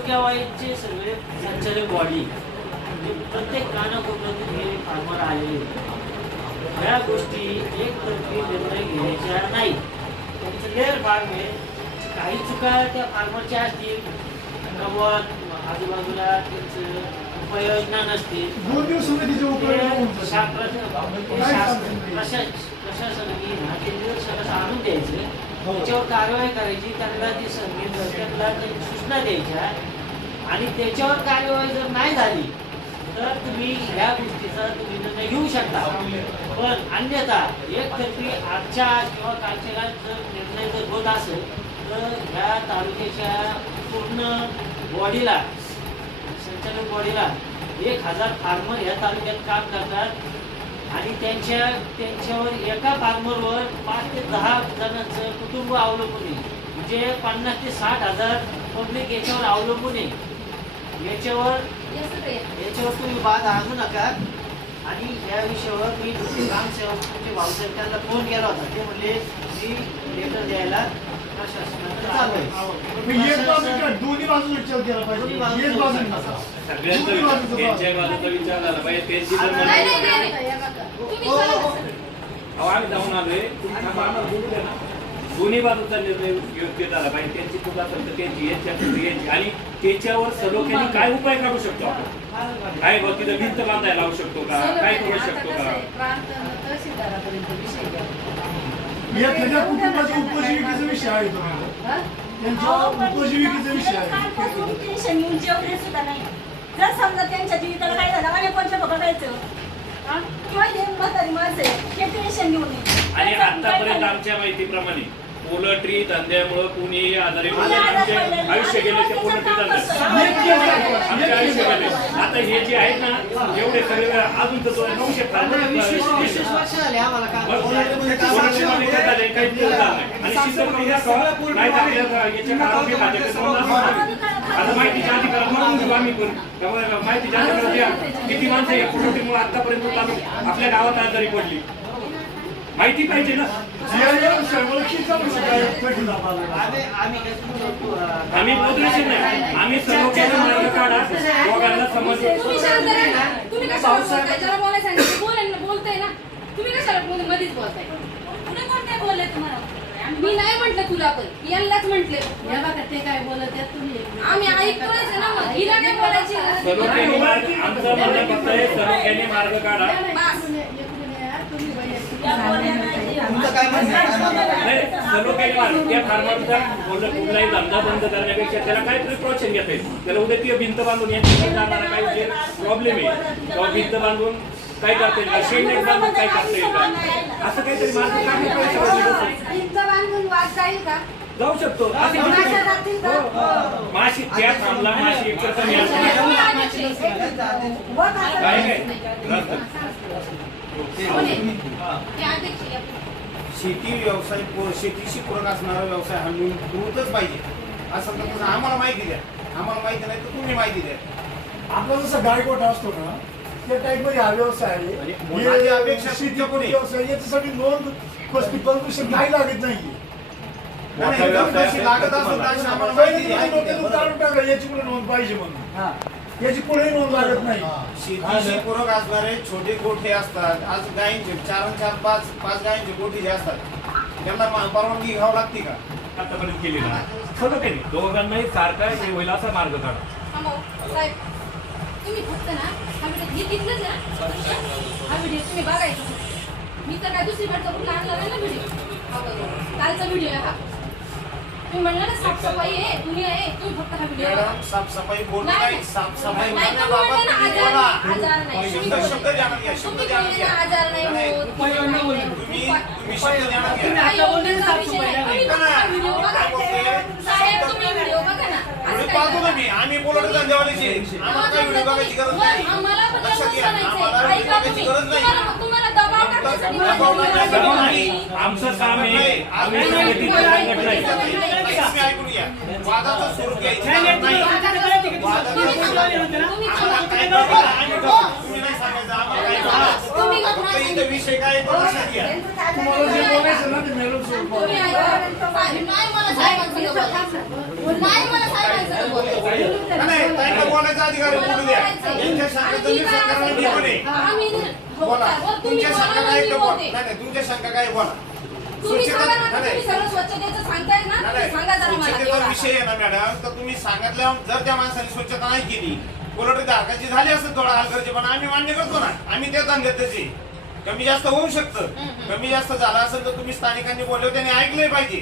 तालुक्यावाईजचे सगळे संचालक बॉडी म्हणजे प्रत्येक कानाकोपऱ्यातून हे फार्मर आलेले. ह्या गोष्टी एकतर्फी निर्णय घ्यायच्या नाही. त्यांचं लेअर फार्म आहे काही चुका त्या फार्मरच्या असतील. गवत आजूबाजूला त्यांचं उपाययोजना नसतील. सांगते? प्रशासनाने ते निदर्शनास आणून द्यायचं. हो. त्याच्यावर कारवाई करायची. त्यांना ती सांगितलं त्यांना त्या सूचना द्यायच्या. आणि त्याच्यावर कार्यवाही जर नाही झाली तर तुम्ही ह्या गोष्टीचा तुम्ही निर्णय घेऊ शकता. पण अन्यथा एक एकतर्फी आजच्या आज किंवा कालच्या काळात जर निर्णय जर होत असेल तर ह्या तालुक्याच्या पूर्ण बॉडीला संचालक बॉडीला एक हजार फार्मर ह्या तालुक्यात काम करतात. आणि त्यांच्या त्यांच्यावर एका फार्मरवर पाच ते दहा जणांचं कुटुंब अवलंबून आहे. म्हणजे पन्नास ते साठ हजार पब्लिक याच्यावर अवलंबून आहे. याच्यावर याच्यावर तुम्ही बाद आणू नका आणि या विषयावर मी ग्रामसेवक म्हणजे भाऊसाहेब त्यांना फोन केला होता ते म्हणले मी लेटर द्यायला दोन्ही बाजू विचार केला पाहिजे बाजू एक बाजू नका सगळ्यांचा दोन्ही विचार बाजूचं झाला पाहिजे त्यांची हो. हो. आम्ही जाऊन आलोय दोन्ही बाजूचा निर्णय योग्य झाला पाहिजे. त्यांची चूक असेल तर त्यांची यांची यांची. आणि त्याच्यावर सलोख्याने काय उपाय काढू शकतो आपण? काय बघ तिथं भिंत बांधायला लावू शकतो का? काय करू शकतो का? कुटुंबाच्या उपजीविकेचा विषय आहे तो मॅडम. हा? त्यांच्या उपजीविकेचा विषय आहे. कालपासून टेन्शन येऊन जेवले सुद्धा नाही. जर समजा त्यांच्या जीविताला काय झालं आणि कोणत्या बघायचं? हा? किंवा हे म्हातारी माणसं आहे हे टेन्शन घेऊन ये. आणि आतापर्यंत आमच्या माहितीप्रमाणे पोलट्री धंद्यामुळे कुणी आजारी आमचे. आयुष्य गेले ते पोलट्री आयुष्य गेले. आता हे जे आहेत ना एवढे सगळे अजून तर नऊशे. आता माहितीच्या अधिकारात म्हणून घेऊ आम्ही पण. त्यामुळे माहितीच्या अधिकारात द्या किती माणसं या पोलट्रीमुळे आतापर्यंत आपल्या गावात आजारी पडली. माहिती पाहिजे ना. आम्ही पोलट्रीचे नाही. आम्ही सर्व मार्ग काढा. दोघांना समज तुम्ही ना. तुम्ही कशाला बोलताय? ज्याला बोलायला सांगितलं, बोलेल ना, बोलताय ना. तुम्ही कशाला मध्ये- मध्येच बोलताय? कुणी कोणते बोलले तुम्हाला? मी नाही म्हंटल तुला पण. यांनाच म्हंटले या बघा ते काय बोलत आहेत तुम्ही. आम्ही ऐकतोयच ना मग. हिला काय बोलायची गरज नाही. सर्वज्ञानी मार्ग आमचं म्हणणं फक्त आहे मार्ग काढा. बोलण्या कुठलाही धंदा बंद करण्यापेक्षा त्याला काहीतरी प्रोत्साहन घेता येईल त्याला उद्या ती भिंत बांधून या जाणारा जे प्रॉब्लेम आहे किंवा भिंत बांधून काय करता येईल का शेड बांधून काय करता येईल का असं काहीतरी मार्ग काढले पाहिजे सगळ्यांनी. भिंत बांधून वाद जाईल का जाऊ शकतो असे माशा? हो. त्या थांबला माशी एक तर कमी असते तुम्ही अध्यक्ष आहे. काय काय शेती व्यवसाय शेतीशी पूरक असणारा व्यवसाय हा नोंद नोंदच पाहिजे. असं तर पुन्हा आम्हाला माहिती द्या. आम्हाला माहिती नाही तर तुम्ही माहिती द्या. आपला जसा गायकोट असतो ना त्या टाईपमध्ये हा व्यवसाय आहे. अपेक्षा शेती कोणी? व्यवसाय याच्यासाठी नोंद कसली परमिशन नाही लागत नाही नाही, नाही, लागत असेल तर आम्हाला माहिती डोक्यातून काढून टाका याची पुढे नोंद पाहिजे म्हणून. याची पुढे नोंद लागत नाही. शेतीशी पूरक असणारे छोटे गोठे असतात. आज गायींचे चार आणि चार पाच पाच गायींचे गोठे जे असतात त्यांना परवानगी घ्यावी लागते का? आतापर्यंत केली ना काही दोघांनाही सारखा हे होईल असा मार्ग काढा. थांबा, साहेब. तुम्ही फक्त ना हा व्हिडिओ हे ना हा व्हिडिओ तुम्ही बघायचा. मी तर काय दुसरी कुठला आणला नाही ना व्हिडिओ. हा बघा कालचा व्हिडिओ आहे हा. तुम्ही म्हणलं ना साफसफाई आहे दुनिया आहे तुम्ही फक्त हा व्हिडिओ बघा मॅडम साफसफाई बोलू नाही, नाही नाही. साफसफाई नाही, तुम्ही म्हणण्याबाबत म्हणलं ना, तुम्ही आजार बोला. नाही, आजार नाही. शब्द शब्द ध्यानात घ्या शब्द तुम्ही ध्यानात बोलले घ्या ना, आजार नाही नाही, होत, तुम्ही नाही, नाही. तुम्ही तुम्ही शब्द ध्यानात घ्या काय एवढंचा विषय नाही. तुम्ही फक्त हा व्हिडिओ बघा. साहेब, तुम्ही व्हिडिओ बघा ना. असं व्हिडिओ काय पाहतो ना करा. मी आम्ही बोलत धंदेवालीचे आम्हाला काही व्हिडिओ बघायची गरज नाही आम्हाला पण लक्षात एवढंच घ्या म्हणायचंय. आम्हाला ऐका व्हिडिओ तुम्ही. बघायची गरज नाही तुम्हाला तुम्हाला दबाव टाकण्यासाठी दबाव तुम्ही टाकण्यासाठी व्हिडिओ नाही. बघा. आमचं काम आहे आम्ही घ्या वादाचं स्वरूप घ्यायचं नाही, नाही, नाही. तुम्ही- विषय काय बोलायचं बोला. अधिकार द्या. हो, तुमच्या शंका काय बोला. नाही तुमच्या शंका काय बोला. तुम्ही स्वच्छता सांगा ना, तुम्ही. सगळं स्वच्छतेचं सांगताय ना. सांगा जरा मला. विषय आहे ना मॅडम तर तुम्ही सांगितल्या जर त्या माणसाने स्वच्छता नाही केली पोल्ट्री धारकाची झाली असेल थोडा हलकरची पण आम्ही मान्य करतो ना. आम्ही ते धंद्यात त्याची. कमी जास्त होऊ शकतं. कमी जास्त झालं असेल तर तुम्ही स्थानिकांनी बोलले त्याने ऐकलंय पाहिजे.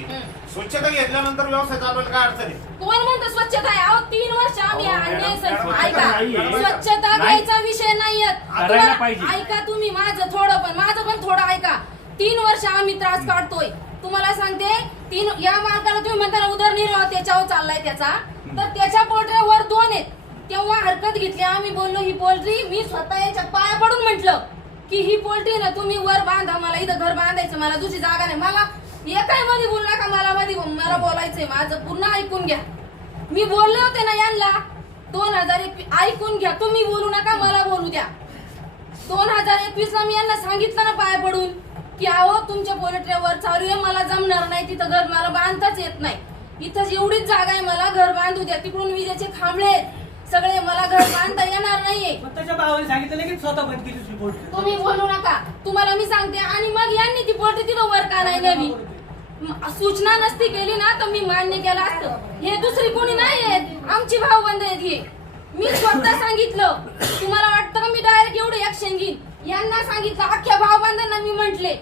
स्वच्छता घेतल्यानंतर व्यवसाय चालवायला काय अडचण आहे? कोण म्हणतं स्वच्छता आहे? अहो तीन वर्ष आम्ही अहो, अन्याय मॅडम, सर- मॅडम, ऐका. नाहीये. स्वच्छता नाही. घ्यायचा विषय नाहीये. करायला तुम्हाला- पाहिजे. ऐका तुम्ही माझं थोडं पण माझं पण थोडं ऐका. तीन वर्ष आम्ही त्रास काढतोय. तुम्हाला सांगते तीन या मालकाला तुम्ही म्हणता ना उदरनिर्वाह त्याच्यावर चाललाय त्याचा. तर त्याच्या पोल्ट्रीवर दोन आहेत. तेव्हा हरकत घेतली आम्ही बोललो ही पोल्ट्री मी स्वतः याच्या पाया पडून म्हंटल की ही पोल्ट्री ना तुम्ही वर बांधा मला इथं घर बांधायचं मला दुसरी जागा नाही. मला एकाही मध्ये बोलू नका मला मध्ये मला बोलायचंय माझं पूर्ण ऐकून घ्या. मी बोलले होते ना यांना दोन हजार एक ऐकून घ्या तुम्ही बोलू नका मला बोलू द्या. दोन हजार एकवीस ला मी यांना सांगितलं ना पाय पडून की अहो तुमच्या पोल्ट्रीवर चालू आहे मला जमणार नाही तिथं घर मला बांधताच येत नाही. इथं एवढीच जागा आहे मला घर बांधू द्या. तिकडून विजेचे खांबळे आहेत. सगळे मला घर बांधता येणार नाहीये. मग त्याच्या भावाने सांगितलं की स्वतः बंद केली तुझी पोल्ट्री तुम्ही बोलू नका. तुम्हाला मी सांगते आणि मग यांनी ती पोल्ट्री तिथं वर का नाही नेली? म- सूचना नसती केली ना तर मी मान्य केलं असतं. हे दुसरी कोणी नाही आहेत. आमची भावबंद आहेत हे. मी स्वतः सांगितलं. तुम्हाला वाटतं का मी डायरेक्ट एवढं ऍक्शन घेईन? यांना सांगितलं अख्ख्या भावबंधांना मी म्हंटले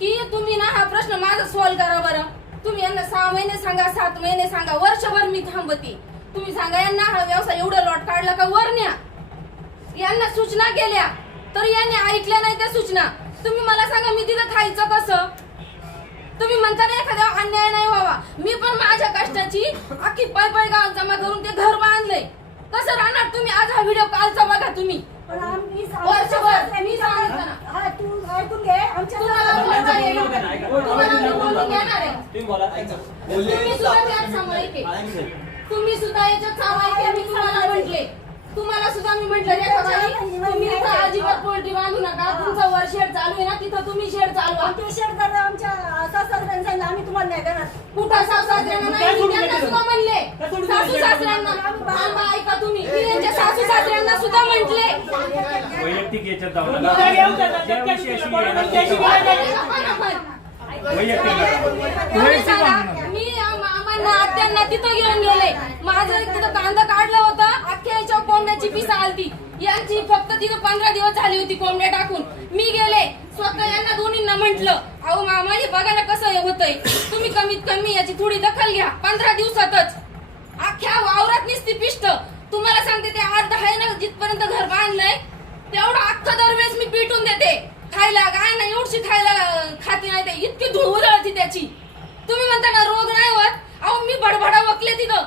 की तुम्ही ना हा प्रश्न माझा सॉल्व्ह करा बरं. तुम्ही यांना सहा महिने सांगा सात महिने सांगा वर्षभर मी थांबते. तुम्ही सांगा यांना हा व्यवसाय एवढं लॉट काढला का वर न्या. यांना सूचना केल्या तर यांनी ऐकल्या नाही त्या सूचना. तुम्ही मला सांगा मी तिथं खायचं कसं? तुम्ही म्हणता ना एखाद्या अन्याय नाही व्हावा. मी पण माझ्या कष्टाची अख्खी पै पै गाव जमा करून ते घर बांधले कसं राहणार तुम्ही? आज हा व्हिडिओ कालचा बघा तुम्ही. वर्षभर मी सांगितलं ना. हा तू ऐकून घे आमच्या तुम्हाला बोलता येईल. तुम्हाला मी बोलून घेणार आहे तुम्ही बोला तुम्ही सुद्धा त्यात सामायिक आहे. तुम्ही सुद्धा याच्यात सामायिक आहे मी तुम्हाला म्हटले. तुम्हाला सुद्धा मी म्हटलं रेखाबाई तुम्ही इथं अजिबात पोल्ट्री बांधू नका. तुमचं वर शेड चालू आहे ना तिथं तुम्ही शेड चालवा. आमचे शेड जर आमच्या सासऱ्यांनी सांगितलं आम्ही तुम्हाला नाही देणार. कुठं सासू सासऱ्यांना नाही? मी त्यांना सुद्धा म्हणले. सासू सासऱ्यांना आंबा ऐका तुम्ही. मी यांच्या सासू सासऱ्यांना सुद्धा म्हटले. वैयक्तिक याच्यात जाऊ? नका ज्या विषयाशी वैयक्तिक मी आत्यांना तिथं घेऊन गेले. माझं एक तिथं कांदा काढलं होतं. अख्ख्या याच्या कोंबड्याची पिस आलती. यांची फक्त तिथं पंधरा दिवस झाली होती कोंबड्या टाकून. मी गेले. स्वतः यांना दोन्हींना म्हंटल अहो मामा हे बघा ना कसं हे होतंय. तुम्ही कमीत कमी याची थोडी दखल घ्या. पंधरा दिवसातच. अख्ख्या वावरात निसती पिष्ट. तुम्हाला सांगते ते अर्ध आहे ना जिथपर्यंत घर बांधलंय खायला काय नाही एवढी खायला खाती नाही ते. इतकी धुळ होती त्याची. तुम्ही म्हणता ना रोग नाही होत? अहो मी बडबडा वकले तिथं.